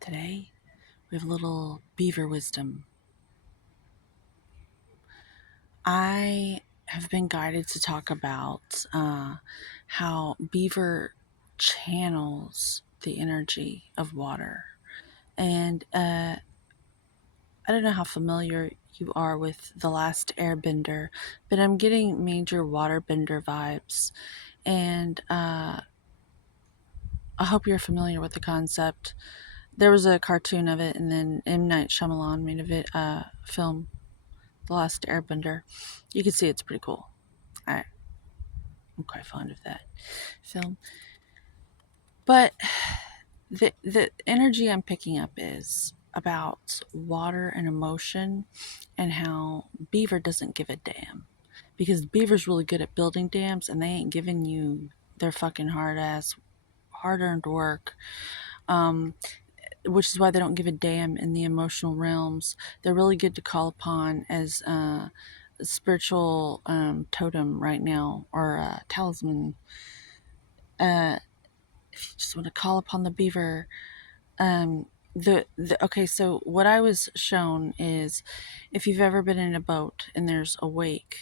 Today, we have a little beaver wisdom. I have been guided to talk about how beaver channels the energy of water. And I don't know how familiar you are with The Last Airbender, but I'm getting major waterbender vibes. And I hope you're familiar with the concept. There was a cartoon of it, and then M. Night Shyamalan made of it a film, The Last Airbender. You can see it's pretty cool. I'm quite fond of that film. But the energy I'm picking up is about water and emotion and how Beaver doesn't give a damn. Because Beaver's really good at building dams and they ain't giving you their fucking hard earned work. Um, which is why they don't give a damn in the emotional realms. They're really good to call upon as a spiritual totem right now, or a talisman. If you just want to call upon the beaver, okay, so what I was shown is, if you've ever been in a boat and there's a wake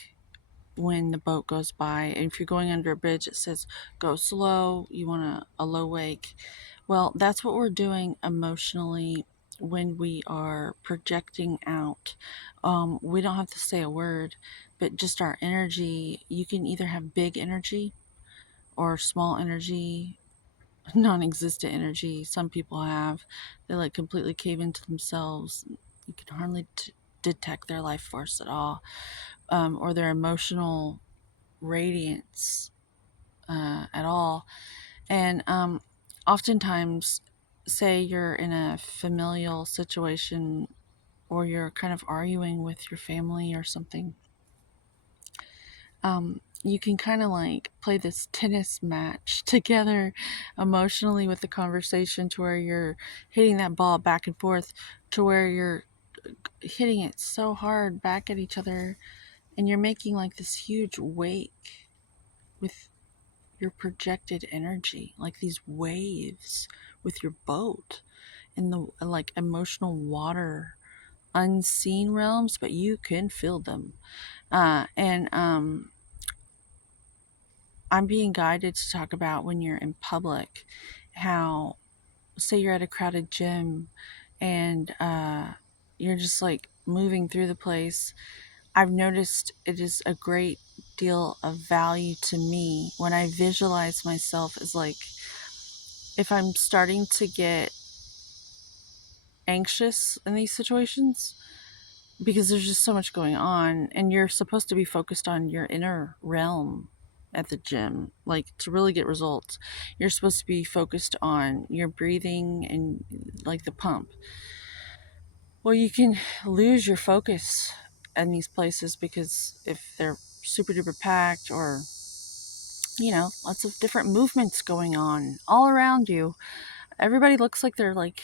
when the boat goes by, and if you're going under a bridge, it says go slow, you want a low wake. Well, that's what we're doing emotionally when we are projecting out. We don't have to say a word, but just our energy. You can either have big energy or small energy, non-existent energy. Some people have, they like completely cave into themselves. You can hardly detect their life force at all, or their emotional radiance at all. And oftentimes, say you're in a familial situation or you're kind of arguing with your family or something, you can kind of like play this tennis match together emotionally with the conversation, to where you're hitting that ball back and forth, to where you're hitting it so hard back at each other, and you're making like this huge wake with your projected energy, like these waves with your boat in the like emotional water, unseen realms, but you can feel them. And I'm being guided to talk about when you're in public, how, say you're at a crowded gym and you're just like moving through the place. I've noticed it is a great deal of value to me when I visualize myself as like, if I'm starting to get anxious in these situations, because there's just so much going on and you're supposed to be focused on your inner realm at the gym, like to really get results. You're supposed to be focused on your breathing and like the pump. Well, you can lose your focus in these places, because if they're super duper packed, or lots of different movements going on all around you, everybody looks like they're like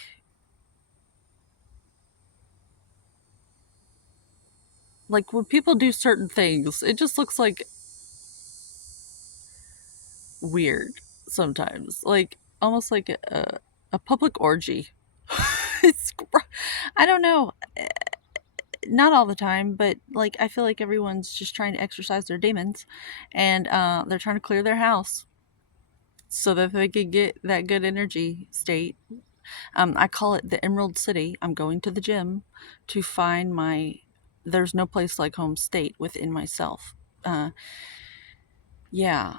when people do certain things, it just looks like weird sometimes, like almost like a public orgy. it's I don't know, not all the time, but like I feel like everyone's just trying to exercise their demons, and they're trying to clear their house so that they could get that good energy state. I call it the Emerald City. I'm going to the gym to find my there's no place like home state within myself. uh yeah,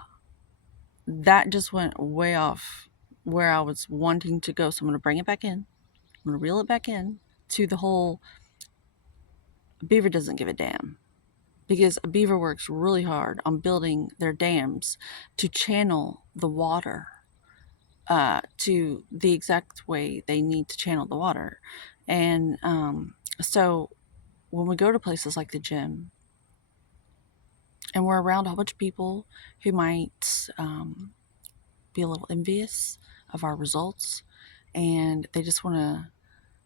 that just went way off where I was wanting to go. So I'm going to bring it back in. I'm going to reel it back in to the whole beaver doesn't give a damn. Because a beaver works really hard on building their dams to channel the water to the exact way they need to channel the water. And so when we go to places like the gym and we're around a whole bunch of people who might be a little envious of our results, and they just want to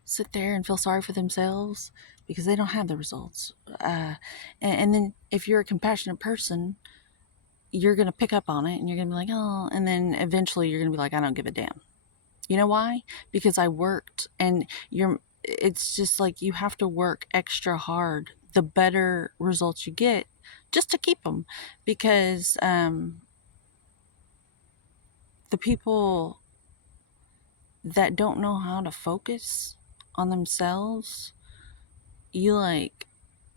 sit there and feel sorry for themselves because they don't have the results. And then if you're a compassionate person, you're going to pick up on it and you're going to be like, oh, and then eventually you're going to be like, I don't give a damn. You know why? Because I worked, and it's just like you have to work extra hard. The better results you get, just to keep them, because the people that don't know how to focus on themselves, you like,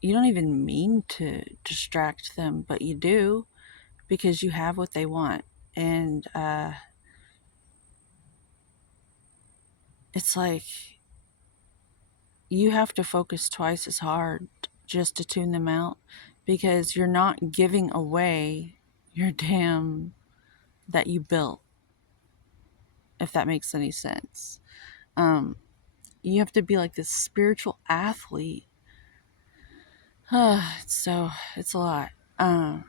you don't even mean to distract them, but you do, because you have what they want. And it's like you have to focus twice as hard just to tune them out, because you're not giving away your dam that you built, if that makes any sense. Um, you have to be like this spiritual athlete. It's a lot. Um,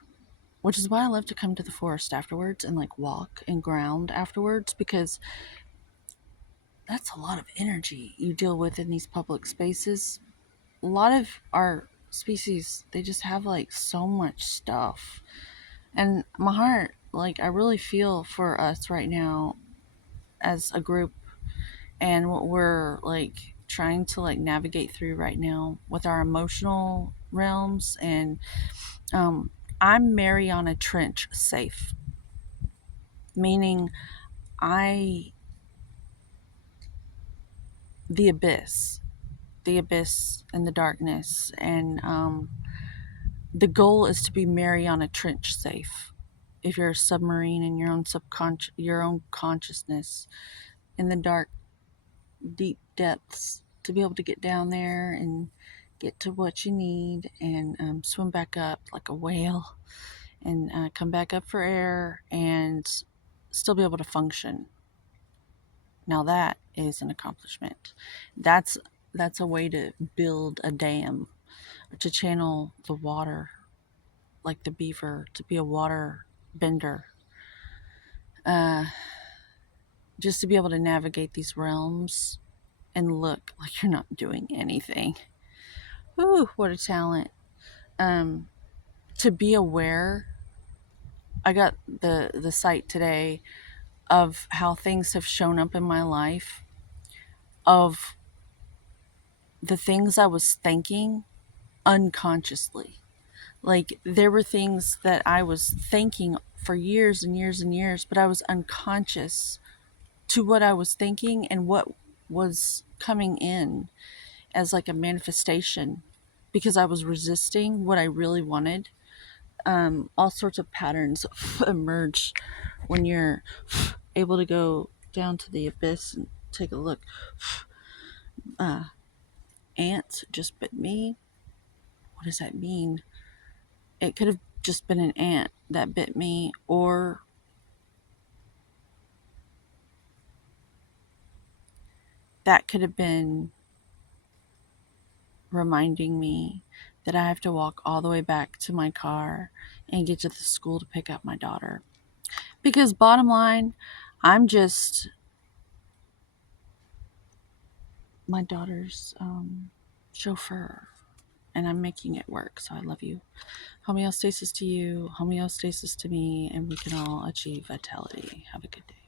which is why I love to come to the forest afterwards and like walk and ground afterwards, because that's a lot of energy you deal with in these public spaces. A lot of our species, they just have like so much stuff. And my heart, like, I really feel for us right now as a group, and what we're like trying to like navigate through right now with our emotional realms. And um I'm Mariana Trench safe, meaning I the abyss, the abyss and the darkness. And the goal is to be Mariana Trench safe. If you're a submarine in your own your own consciousness, in the dark, deep depths, to be able to get down there and get to what you need, and swim back up like a whale, and come back up for air, and still be able to function. Now that is an accomplishment. That's that's a way to build a dam, to channel the water like the beaver, to be a water bender, uh, just to be able to navigate these realms and look like you're not doing anything. Ooh, what a talent. Um, to be aware, I got the sight today of how things have shown up in my life, of the things I was thinking unconsciously. Like, there were things that I was thinking for years and years and years, but I was unconscious to what I was thinking and what was coming in as like a manifestation, because I was resisting what I really wanted. All sorts of patterns emerge when you're able to go down to the abyss and take a look. Ants just bit me. What does that mean? It could have just been an ant that bit me, or that could have been reminding me that I have to walk all the way back to my car and get to the school to pick up my daughter. Because, bottom line, I'm just my daughter's chauffeur, and I'm making it work. So I love you. Homeostasis to you, homeostasis to me, and we can all achieve vitality. Have a good day.